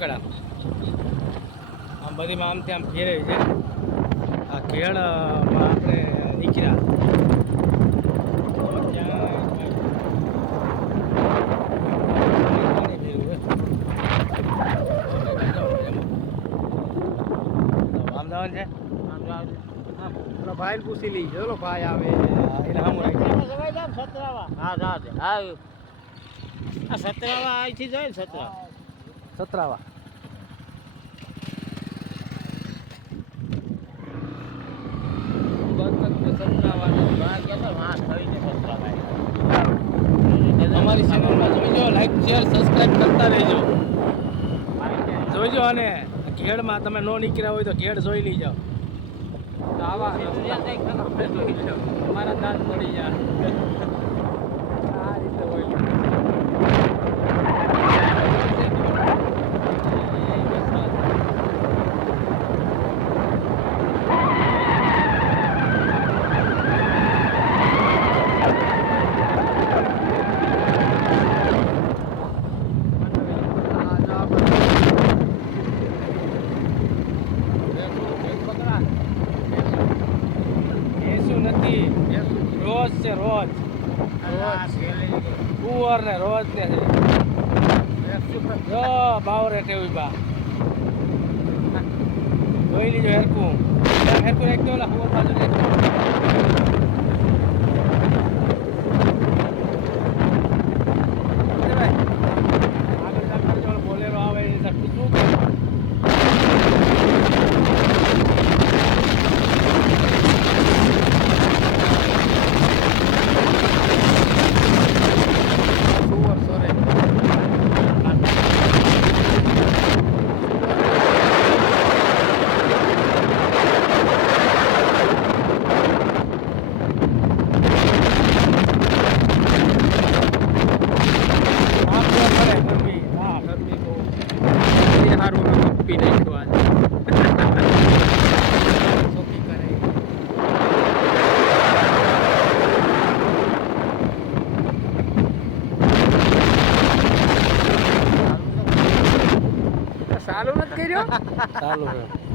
રોકડા આમ બધીમાં આમથી આમ ફેરવી છે આ ખેડમાં આપણે નીકળ્યા અમદાવાદ છે ભાઈ પૂછી લઈ ચલો ભાઈ આવે એટલે હમ સતરાવા હા હા આ સતરાવા અહીંથી જાય ને સતરાવા અમારી ચેનલમાં જોઈજો લાઈક શેર સબસ્ક્રાઇબ કરતા રહેજો જોઈજો અને ખેડમાં તમે નો નીકળ્યા હોય તો ખેડ જોઈ લઈ જાઓ આવા અમારા દાંત પડી જાય આ રીતે હોય રોજ છે રોજ કુંવર ને રોજ ને જો બાવરે કેવી બા જોઈ લીજો હેરકું એક તો ઓલા કુંવર બાજુ આગળ ચાલતા બોલેરો આવે એ સર શું ચાલુ નથી કર્યો ચાલુ